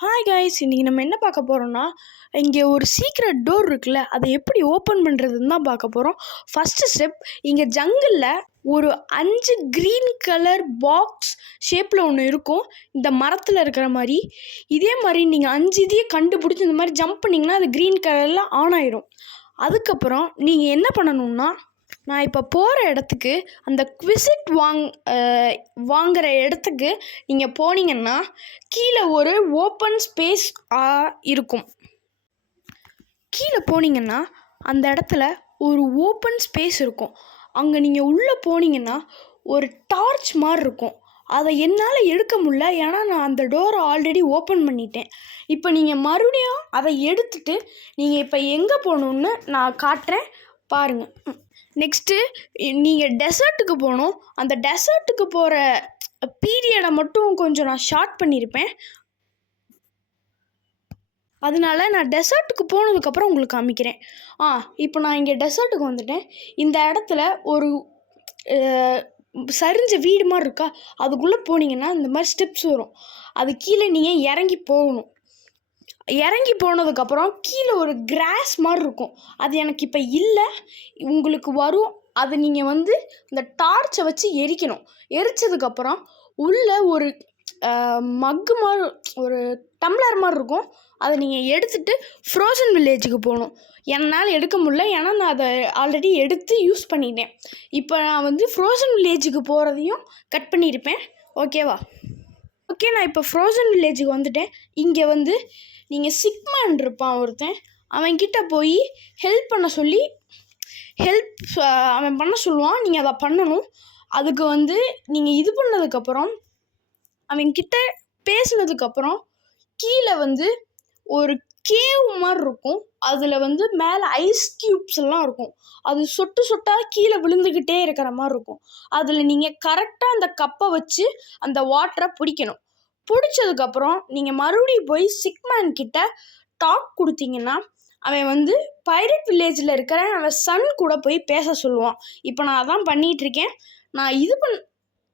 Hi guys, இன்றைக்கி நம்ம என்ன பார்க்க போகிறோம்னா, இங்கே ஒரு சீக்ரெட் டோர் இருக்குல்ல, அதை எப்படி ஓப்பன் பண்ணுறதுன்னு தான் பார்க்க போகிறோம். ஃபஸ்ட்டு ஸ்டெப், இங்கே ஜங்கிளில் ஒரு 5 க்ரீன் கலர் பாக்ஸ் ஷேப்பில் ஒன்று இருக்கும், இந்த மரத்தில் இருக்கிற மாதிரி. இதே மாதிரி நீங்கள் 5 இதையும் கண்டுபிடிச்சி இந்த மாதிரி ஜம்ப் பண்ணிங்கன்னா அது க்ரீன் கலரில் ஆன் ஆயிடும். அதுக்கப்புறம் நீங்கள் என்ன பண்ணணுன்னா, நான் இப்போ போகிற இடத்துக்கு அந்த குவிசிட் வாங்குகிற இடத்துக்கு நீங்கள் போனீங்கன்னா கீழே ஒரு ஓப்பன் ஸ்பேஸ் இருக்கும். கீழே போனீங்கன்னா அந்த இடத்துல ஒரு ஓப்பன் ஸ்பேஸ் இருக்கும். அங்கே நீங்கள் உள்ளே போனீங்கன்னா ஒரு டார்ச் மாதிரி இருக்கும். அதை என்னால் எடுக்க முடியல, ஏன்னா நான் அந்த டோரை ஆல்ரெடி ஓப்பன் பண்ணிட்டேன். இப்போ நீங்கள் மறுபடியும் அதை எடுத்துகிட்டு நீங்கள் இப்போ எங்கே போகணுன்னு நான் காட்டுறேன் பாருங்கள். நெக்ஸ்ட்டு நீங்கள் டெசர்ட்டுக்கு போகணும். அந்த டெசர்ட்டுக்கு போகிற பீரியடை மட்டும் கொஞ்சம் நான் ஷார்ட் பண்ணியிருப்பேன், அதனால நான் டெசர்ட்டுக்கு போனதுக்கப்புறம் உங்களுக்கு காமிக்கிறேன். இப்போ நான் இங்கே டெசர்ட்டுக்கு வந்துட்டேன். இந்த இடத்துல ஒரு சரிஞ்ச வீடு மாதிரி இருக்கா, அதுக்குள்ளே போனீங்கன்னா இந்த மாதிரி ஸ்டெப்ஸ் வரும். அது கீழே நீங்கள் இறங்கி போகணும். இறங்கி போனதுக்கப்புறம் கீழே ஒரு கிராஸ் மாதிரி இருக்கும். அது எனக்கு இப்போ இல்லை, உங்களுக்கு வரும். அதை நீங்கள் இந்த டார்ச்சை வச்சு எரிக்கணும். எரித்ததுக்கப்புறம் உள்ளே ஒரு மக்கு மாதிரி, ஒரு டம்ளர் மாதிரி இருக்கும். அதை நீங்கள் எடுத்துகிட்டு ஃப்ரோசன் வில்லேஜுக்கு போகணும். என்னால் எடுக்க முடியல, ஏன்னா நான் அதை ஆல்ரெடி எடுத்து யூஸ் பண்ணிட்டேன். இப்போ நான் ஃப்ரோசன் வில்லேஜுக்கு போகிறதையும் கட் பண்ணியிருப்பேன், ஓகேவா? ஓகே, நான் இப்போ ஃப்ரோசன் வில்லேஜுக்கு வந்துட்டேன். இங்கே நீங்கள் சிக்மேன் இருப்பான் ஒருத்தன், அவன்கிட்ட போய் ஹெல்ப் பண்ண சொல்லி அவன் பண்ண சொல்லுவான். நீங்கள் அதை பண்ணணும். அதுக்கு நீங்கள் இது பண்ணதுக்கப்புறம் அவன்கிட்ட பேசினதுக்கப்புறம் கீழே ஒரு கேவ் மாதிரி இருக்கும். அதில் மேலே ஐஸ் க்யூப்ஸ் எல்லாம் இருக்கும். அது சொட்டு சொட்டாக கீழே விழுந்துக்கிட்டே இருக்கிற மாதிரி இருக்கும். அதில் நீங்கள் கரெக்டாக அந்த கப்பை வச்சு அந்த வாட்டரை பிடிக்கணும். பிடிச்சதுக்கப்புறம் நீங்கள் மறுபடியும் போய் சிக்மேன் கிட்ட டாக் கொடுத்தீங்கன்னா அவன் பைரட் வில்லேஜில் இருக்கிற அவன் சன் கூட போய் பேச சொல்லுவான். இப்போ நான் அதான் பண்ணிகிட்ருக்கேன். நான்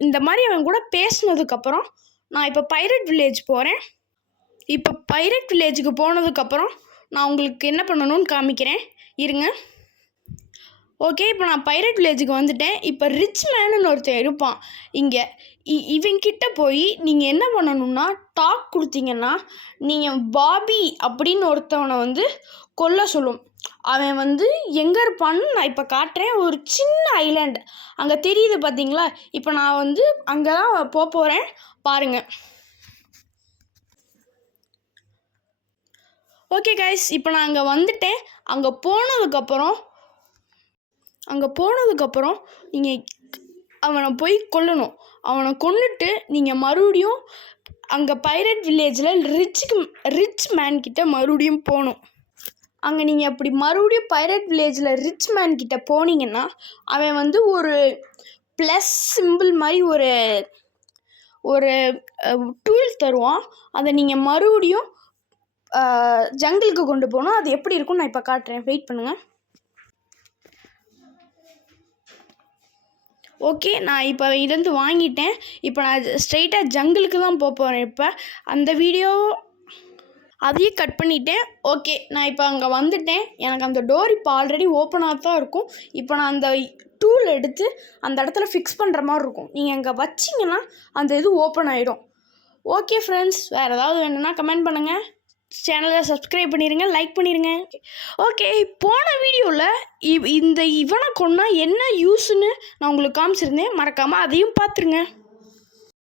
இந்த மாதிரி அவன் கூட பேசினதுக்கப்புறம் நான் இப்போ பைரட் வில்லேஜ் போகிறேன். இப்போ பைரட் வில்லேஜுக்கு போனதுக்கப்புறம் நான் உங்களுக்கு என்ன பண்ணணும்னு காமிக்கிறேன், இருங்க. ஓகே, இப்போ நான் பைரட் வில்லேஜுக்கு வந்துட்டேன். இப்போ ரிச் மேனுன்னு ஒருத்தன் இருப்பான் இங்கே. இவங்கிட்ட போய் நீங்கள் என்ன பண்ணணுன்னா, டாக் கொடுத்தீங்கன்னா நீங்கள் பாபி அப்படின்னு ஒருத்தவனை கொல்ல சொல்லும். அவன் எங்கே இருப்பான்னு நான் இப்போ காட்டுறேன். ஒரு சின்ன ஐலாண்டு அங்கே தெரியுது பார்த்தீங்களா? இப்போ நான் அங்கே தான் போகிறேன், பாருங்கள். ஓகே கைஸ், இப்போ நான் அங்கே வந்துட்டேன். அங்கே போனதுக்கப்புறம் நீங்கள் அவனை போய் கொல்லணும். அவனை கொன்னுட்டு நீங்கள் மறுபடியும் அங்கே பைரட் வில்லேஜில் ரிச் மேன்கிட்ட மறுபடியும் போகணும். அங்கே நீங்கள் அப்படி மறுபடியும் பைரட் வில்லேஜில் ரிச் மேன்கிட்ட போனீங்கன்னா அவன் ஒரு ப்ளஸ் சிம்பிள் மாதிரி ஒரு டூல் தருவான். அதை நீங்கள் மறுபடியும் ஜங்கிளுக்கு கொண்டு போகணும். அது எப்படி இருக்கும்னு நான் இப்போ காட்டுறேன், வெயிட் பண்ணுங்கள். ஓகே, நான் இப்போ இருந்து வாங்கிட்டேன். இப்போ நான் ஸ்ட்ரெயிட்டாக ஜங்கிளுக்கு தான் போகிறேன். இப்போ அந்த வீடியோ அதையும் கட் பண்ணிட்டேன். ஓகே, நான் இப்போ அங்கே வந்துட்டேன். எனக்கு அந்த டோர் இப்போ ஆல்ரெடி ஓப்பனாக தான் இருக்கும். இப்போ நான் அந்த டூல் எடுத்து அந்த இடத்துல ஃபிக்ஸ் பண்ணுற மாதிரி இருக்கும். நீங்கள் அங்கே வச்சிங்கன்னா அந்த இது ஓப்பன் ஆகிடும். ஓகே ஃப்ரெண்ட்ஸ், வேறு ஏதாவது வேணும்னா கமெண்ட் பண்ணுங்கள், சேனலை சப்ஸ்கிரைப் பண்ணிடுங்க, லைக் பண்ணிடுங்க. ஓகே, போன வீடியோவில் இவனை கொன்னா என்ன யூஸ்ன்னு நான் உங்களுக்கு காமிச்சிருந்தேன், மறக்காமல் அதையும் பார்த்துருங்க.